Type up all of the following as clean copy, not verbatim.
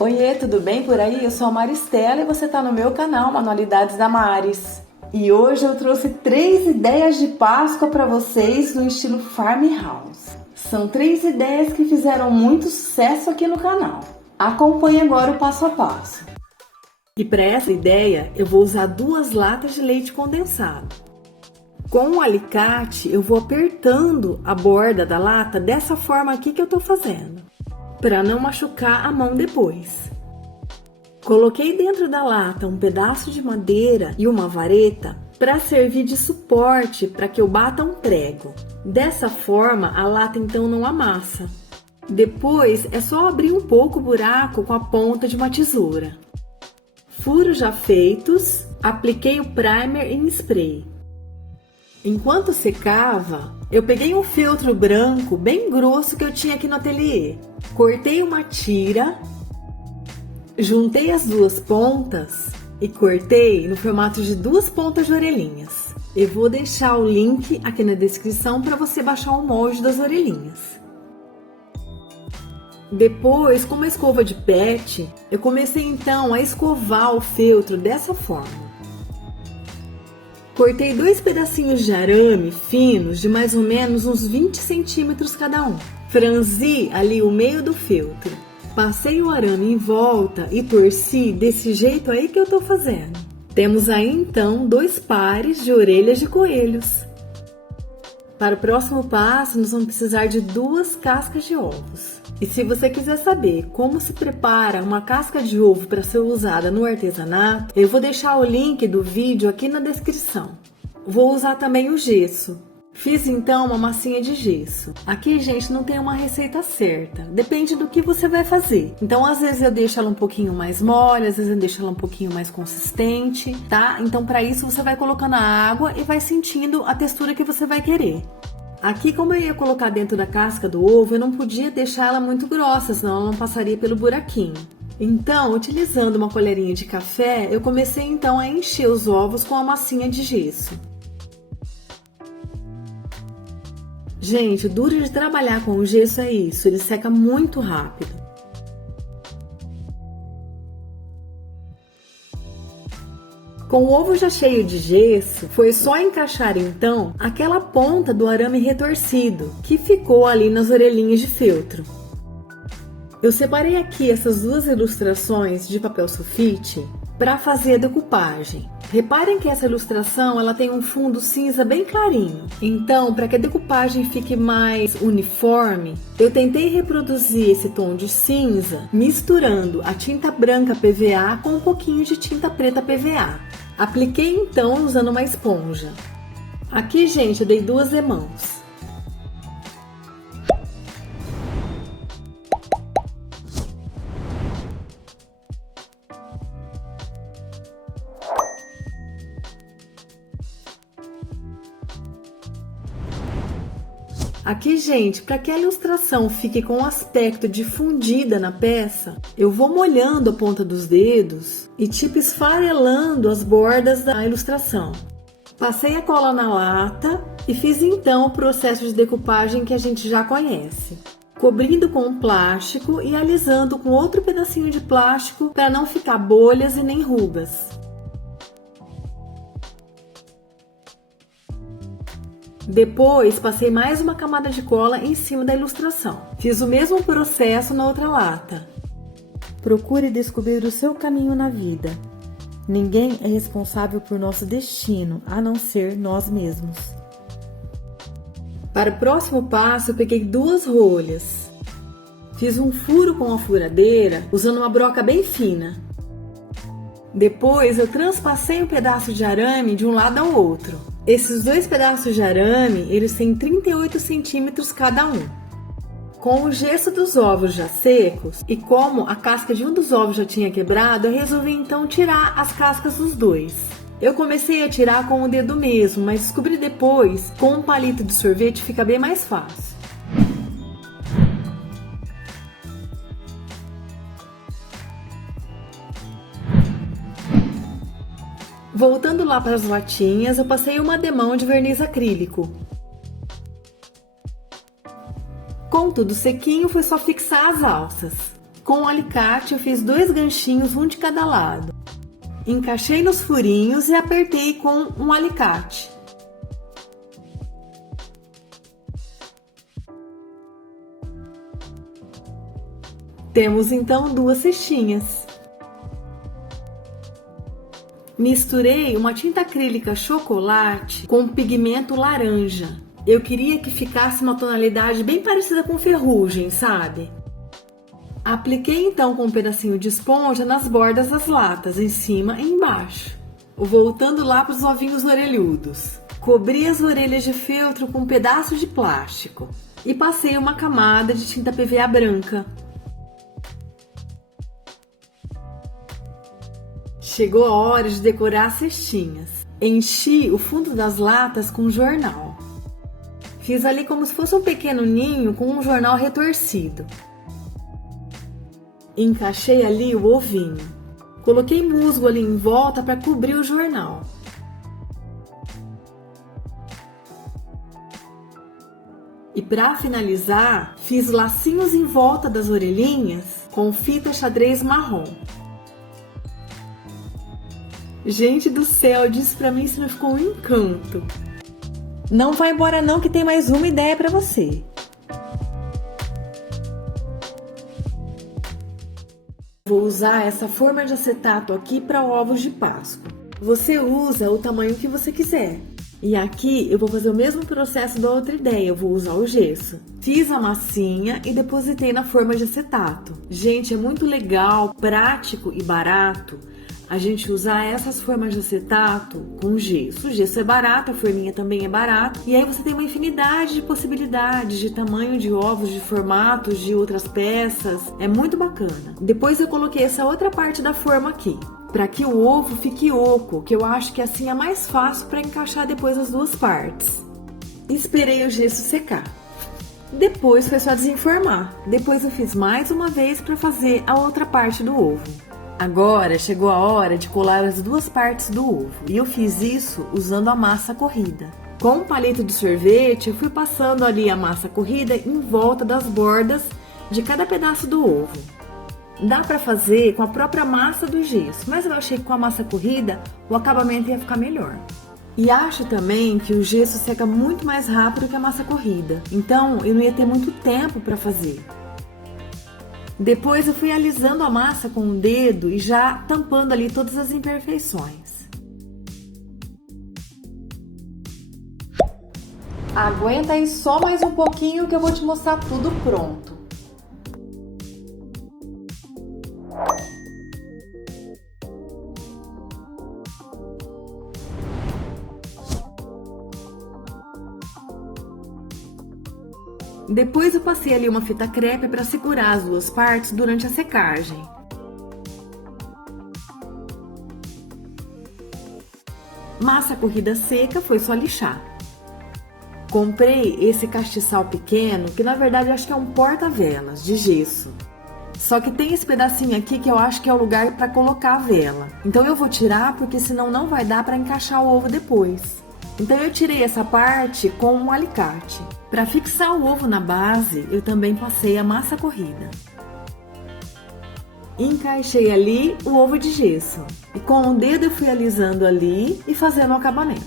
Oiê, tudo bem por aí? Eu sou a Maristela e você está no meu canal Manualidades da Maris. E hoje eu trouxe 3 ideias de Páscoa para vocês no estilo Farmhouse. São 3 ideias que fizeram muito sucesso aqui no canal. Acompanhe agora o passo a passo. E para essa ideia eu vou usar 2 latas de leite condensado. Com o alicate eu vou apertando a borda da lata dessa forma aqui que eu estou fazendo, para não machucar a mão depois. Coloquei dentro da lata um pedaço de madeira e uma vareta para servir de suporte para que eu bata um prego. Dessa forma a lata então não amassa. Depois é só abrir um pouco o buraco com a ponta de uma tesoura. Furos já feitos, apliquei o primer em spray. Enquanto secava, eu peguei um feltro branco bem grosso que eu tinha aqui no ateliê. Cortei uma tira, juntei as 2 pontas e cortei no formato de 2 pontas de orelhinhas. Eu vou deixar o link aqui na descrição para você baixar o molde das orelhinhas. Depois, com uma escova de pet, eu comecei então a escovar o feltro dessa forma. Cortei 2 pedacinhos de arame finos de mais ou menos uns 20 centímetros cada um. Franzi ali o meio do feltro. Passei o arame em volta e torci desse jeito aí que eu tô fazendo. Temos aí então 2 pares de orelhas de coelhos. Para o próximo passo, nós vamos precisar de 2 cascas de ovos. E se você quiser saber como se prepara uma casca de ovo para ser usada no artesanato, eu vou deixar o link do vídeo aqui na descrição. Vou usar também o gesso. Fiz então uma massinha de gesso. Aqui, gente, não tem uma receita certa. Depende do que você vai fazer. Então, às vezes eu deixo ela um pouquinho mais mole, às vezes eu deixo ela um pouquinho mais consistente, tá? Então, para isso, você vai colocando a água e vai sentindo a textura que você vai querer. Aqui, como eu ia colocar dentro da casca do ovo, eu não podia deixar ela muito grossa, senão ela não passaria pelo buraquinho. Então, utilizando uma colherinha de café, eu comecei então a encher os ovos com a massinha de gesso. Gente, o duro de trabalhar com o gesso é isso, ele seca muito rápido. Com o ovo já cheio de gesso, foi só encaixar então aquela ponta do arame retorcido que ficou ali nas orelhinhas de feltro. Eu separei aqui essas 2 ilustrações de papel sulfite para fazer a decupagem. Reparem que essa ilustração ela tem um fundo cinza bem clarinho. Então, para que a decupagem fique mais uniforme, eu tentei reproduzir esse tom de cinza misturando a tinta branca PVA com um pouquinho de tinta preta PVA. Apliquei então usando uma esponja. Aqui, gente, eu dei 2 demãos. Aqui, gente, para que a ilustração fique com o aspecto de fundida na peça, eu vou molhando a ponta dos dedos e tipo esfarelando as bordas da ilustração. Passei a cola na lata e fiz então o processo de decupagem que a gente já conhece, cobrindo com plástico e alisando com outro pedacinho de plástico para não ficar bolhas e nem rugas. Depois, passei mais uma camada de cola em cima da ilustração. Fiz o mesmo processo na outra lata. Procure descobrir o seu caminho na vida. Ninguém é responsável por nosso destino, a não ser nós mesmos. Para o próximo passo, eu peguei 2 rolhas. Fiz um furo com a furadeira, usando uma broca bem fina. Depois, eu transpassei um pedaço de arame de um lado ao outro. Esses 2 pedaços de arame, eles têm 38 centímetros cada um. Com o gesso dos ovos já secos, e como a casca de um dos ovos já tinha quebrado, eu resolvi então tirar as cascas dos 2. Eu comecei a tirar com o dedo mesmo, mas descobri depois, com um palito de sorvete fica bem mais fácil. Voltando lá para as latinhas, eu passei uma demão de verniz acrílico. Com tudo sequinho, foi só fixar as alças. Com o alicate eu fiz 2 ganchinhos, um de cada lado. Encaixei nos furinhos e apertei com um alicate. Temos então 2 cestinhas. Misturei uma tinta acrílica chocolate com pigmento laranja. Eu queria que ficasse uma tonalidade bem parecida com ferrugem, sabe? Apliquei então com um pedacinho de esponja nas bordas das latas, em cima e embaixo. Voltando lá para os ovinhos orelhudos. Cobri as orelhas de feltro com um pedaço de plástico e passei uma camada de tinta PVA branca. Chegou a hora de decorar as cestinhas. Enchi o fundo das latas com jornal. Fiz ali como se fosse um pequeno ninho com um jornal retorcido. Encaixei ali o ovinho. Coloquei musgo ali em volta para cobrir o jornal. E para finalizar, fiz lacinhos em volta das orelhinhas com fita xadrez marrom. Gente do céu, disso pra mim isso ficou um encanto. Não vai embora não que tem mais uma ideia pra você. Vou usar essa forma de acetato aqui para ovos de Páscoa. Você usa o tamanho que você quiser. E aqui eu vou fazer o mesmo processo da outra ideia, eu vou usar o gesso. Fiz a massinha e depositei na forma de acetato. Gente, é muito legal, prático e barato a gente usar essas formas de acetato com gesso. O gesso é barato, a forminha também é barata. E aí você tem uma infinidade de possibilidades de tamanho de ovos, de formatos, de outras peças. É muito bacana. Depois eu coloquei essa outra parte da forma aqui, para que o ovo fique oco, que eu acho que assim é mais fácil para encaixar depois as 2 partes. Esperei o gesso secar. Depois foi só desenformar. Depois eu fiz mais uma vez para fazer a outra parte do ovo. Agora chegou a hora de colar as 2 partes do ovo, e eu fiz isso usando a massa corrida. Com um palito de sorvete, eu fui passando ali a massa corrida em volta das bordas de cada pedaço do ovo. Dá para fazer com a própria massa do gesso, mas eu achei que com a massa corrida o acabamento ia ficar melhor. E acho também que o gesso seca muito mais rápido que a massa corrida, então eu não ia ter muito tempo para fazer. Depois eu fui alisando a massa com o dedo e já tampando ali todas as imperfeições. Aguenta aí só mais um pouquinho que eu vou te mostrar tudo pronto. Depois eu passei ali uma fita crepe para segurar as 2 partes durante a secagem. Massa corrida seca, foi só lixar. Comprei esse castiçal pequeno, que na verdade eu acho que é um porta-velas de gesso. Só que tem esse pedacinho aqui que eu acho que é o lugar para colocar a vela. Então eu vou tirar porque senão não vai dar para encaixar o ovo depois. Então eu tirei essa parte com um alicate. Para fixar o ovo na base, eu também passei a massa corrida. Encaixei ali o ovo de gesso. E com o dedo eu fui alisando ali e fazendo o acabamento.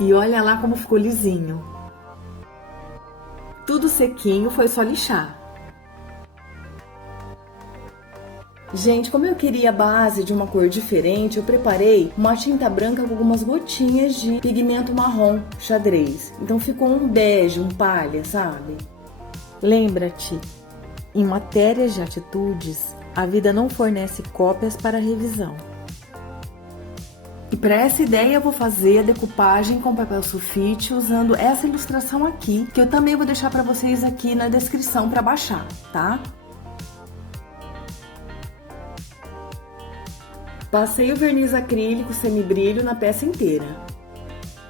E olha lá como ficou lisinho. Tudo sequinho, foi só lixar. Gente, como eu queria a base de uma cor diferente, eu preparei uma tinta branca com algumas gotinhas de pigmento marrom xadrez. Então ficou um bege, um palha, sabe? Lembra-te, em matérias de atitudes, a vida não fornece cópias para revisão. E para essa ideia eu vou fazer a decupagem com papel sulfite usando essa ilustração aqui, que eu também vou deixar para vocês aqui na descrição para baixar, tá? Passei o verniz acrílico semibrilho na peça inteira.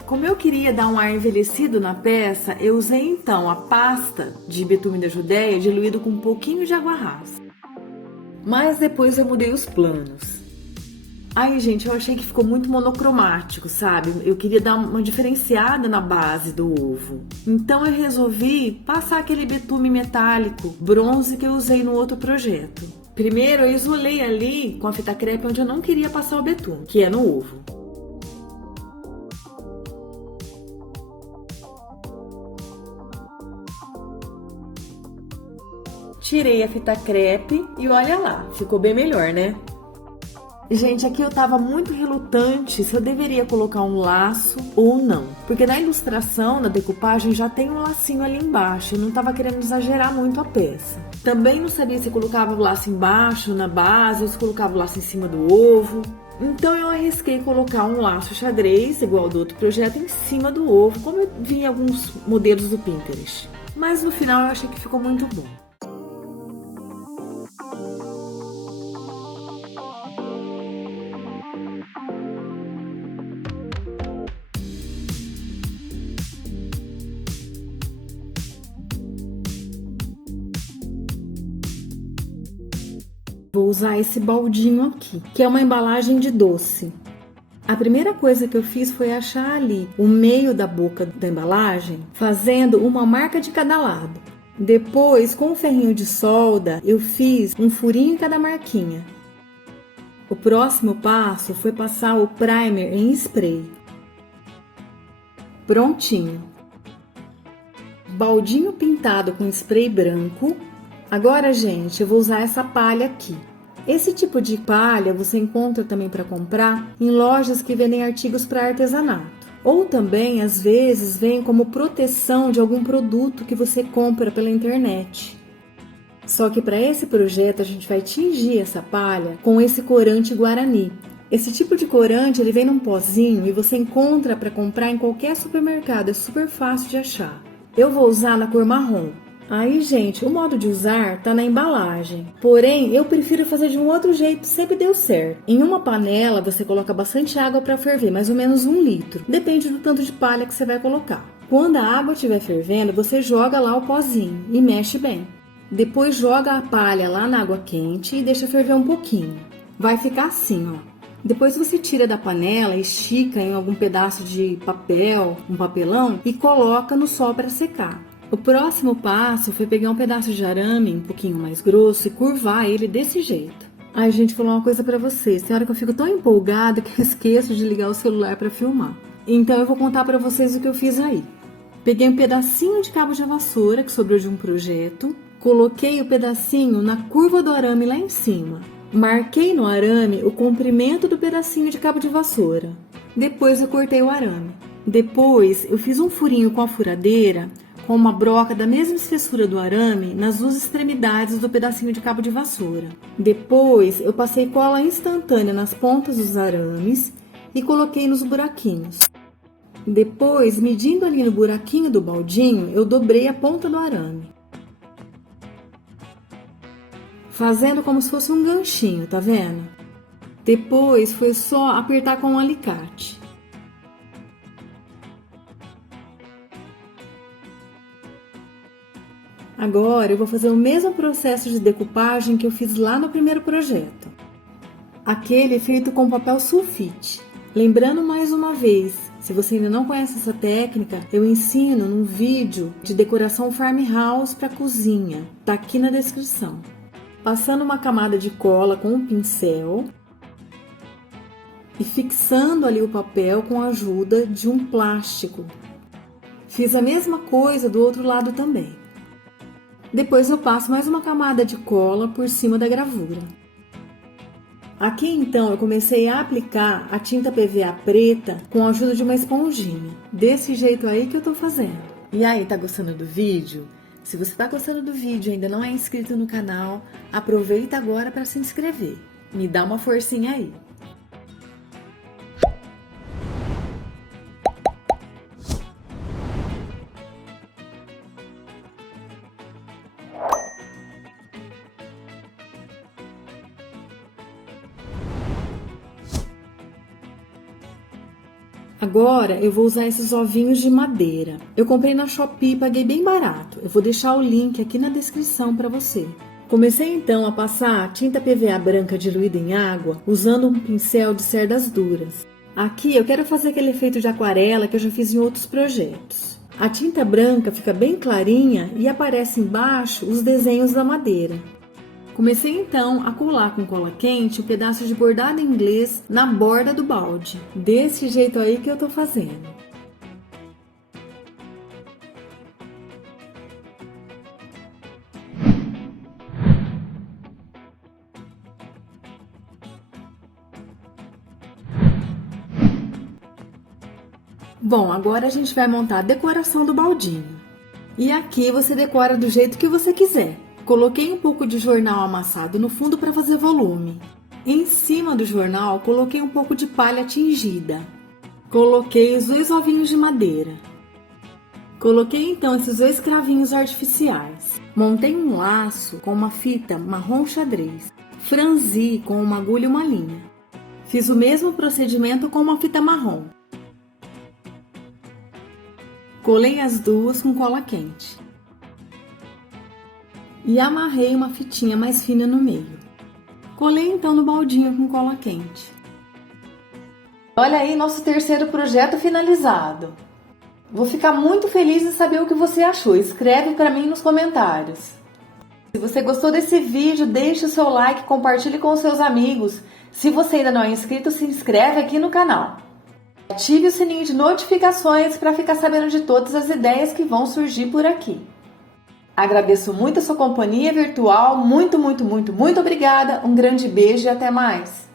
Como eu queria dar um ar envelhecido na peça, eu usei então a pasta de betume da Judéia diluído com um pouquinho de água rasa. Mas depois eu mudei os planos. Ai, gente, eu achei que ficou muito monocromático, sabe? Eu queria dar uma diferenciada na base do ovo. Então eu resolvi passar aquele betume metálico bronze que eu usei no outro projeto. Primeiro eu isolei ali com a fita crepe onde eu não queria passar o betume, que é no ovo. Tirei a fita crepe e olha lá, ficou bem melhor, né? Gente, aqui eu tava muito relutante se eu deveria colocar um laço ou não. Porque na ilustração, na decupagem, já tem um lacinho ali embaixo. Eu não tava querendo exagerar muito a peça. Também não sabia se colocava o laço embaixo, na base, ou se colocava o laço em cima do ovo. Então eu arrisquei colocar um laço xadrez, igual do outro projeto, em cima do ovo, como eu vi em alguns modelos do Pinterest. Mas no final eu achei que ficou muito bom. Vou usar esse baldinho aqui, que é uma embalagem de doce. A primeira coisa que eu fiz foi achar ali o meio da boca da embalagem, fazendo uma marca de cada lado. Depois, com o ferrinho de solda, eu fiz um furinho em cada marquinha. O próximo passo foi passar o primer em spray. Prontinho. Baldinho pintado com spray branco. Agora, gente, eu vou usar essa palha aqui. Esse tipo de palha você encontra também para comprar em lojas que vendem artigos para artesanato. Ou também, às vezes, vem como proteção de algum produto que você compra pela internet. Só que para esse projeto a gente vai tingir essa palha com esse corante Guarani. Esse tipo de corante ele vem num pozinho e você encontra para comprar em qualquer supermercado, é super fácil de achar. Eu vou usar na cor marrom. Aí, gente, o modo de usar tá na embalagem. Porém, eu prefiro fazer de um outro jeito, sempre deu certo. Em uma panela, você coloca bastante água para ferver, mais ou menos 1 litro. Depende do tanto de palha que você vai colocar. Quando a água estiver fervendo, você joga lá o pozinho e mexe bem. Depois joga a palha lá na água quente e deixa ferver um pouquinho. Vai ficar assim, ó. Depois você tira da panela, estica em algum pedaço de papel, um papelão e coloca no sol para secar. O próximo passo foi pegar um pedaço de arame um pouquinho mais grosso e curvar ele desse jeito. Ai, gente, vou falar uma coisa pra vocês. Tem hora que eu fico tão empolgada que eu esqueço de ligar o celular pra filmar. Então eu vou contar pra vocês o que eu fiz aí. Peguei um pedacinho de cabo de vassoura que sobrou de um projeto. Coloquei o pedacinho na curva do arame lá em cima. Marquei no arame o comprimento do pedacinho de cabo de vassoura. Depois eu cortei o arame. Depois eu fiz um furinho com a furadeira com uma broca da mesma espessura do arame nas duas extremidades do pedacinho de cabo de vassoura. Depois, eu passei cola instantânea nas pontas dos arames e coloquei nos buraquinhos. Depois, medindo ali no buraquinho do baldinho, eu dobrei a ponta do arame. Fazendo como se fosse um ganchinho, tá vendo? Depois, foi só apertar com um alicate. Agora eu vou fazer o mesmo processo de decupagem que eu fiz lá no primeiro projeto. Aquele feito com papel sulfite. Lembrando mais uma vez, se você ainda não conhece essa técnica, eu ensino num vídeo de decoração farmhouse para cozinha. Tá aqui na descrição. Passando uma camada de cola com um pincel e fixando ali o papel com a ajuda de um plástico. Fiz a mesma coisa do outro lado também. Depois eu passo mais uma camada de cola por cima da gravura. Aqui então eu comecei a aplicar a tinta PVA preta com a ajuda de uma esponjinha. Desse jeito aí que eu tô fazendo. E aí, tá gostando do vídeo? Se você tá gostando do vídeo e ainda não é inscrito no canal, aproveita agora para se inscrever. Me dá uma forcinha aí. Agora eu vou usar esses ovinhos de madeira. Eu comprei na Shopee e paguei bem barato. Eu vou deixar o link aqui na descrição para você. Comecei então a passar tinta PVA branca diluída em água usando um pincel de cerdas duras. Aqui eu quero fazer aquele efeito de aquarela que eu já fiz em outros projetos. A tinta branca fica bem clarinha e aparece embaixo os desenhos da madeira. Comecei então a colar com cola quente um pedaço de bordado inglês na borda do balde. Desse jeito aí que eu tô fazendo. Bom, agora a gente vai montar a decoração do baldinho. E aqui você decora do jeito que você quiser. Coloquei um pouco de jornal amassado no fundo para fazer volume. Em cima do jornal, coloquei um pouco de palha tingida. Coloquei os 2 ovinhos de madeira. Coloquei então esses 2 cravinhos artificiais. Montei um laço com uma fita marrom xadrez. Franzi com uma agulha e uma linha. Fiz o mesmo procedimento com uma fita marrom. Colei as duas com cola quente. E amarrei uma fitinha mais fina no meio. Colei então no baldinho com cola quente. Olha aí nosso terceiro projeto finalizado. Vou ficar muito feliz em saber o que você achou. Escreve para mim nos comentários. Se você gostou desse vídeo, deixe o seu like, compartilhe com os seus amigos. Se você ainda não é inscrito, se inscreve aqui no canal. Ative o sininho de notificações para ficar sabendo de todas as ideias que vão surgir por aqui. Agradeço muito a sua companhia virtual. Muito obrigada. Um grande beijo e até mais.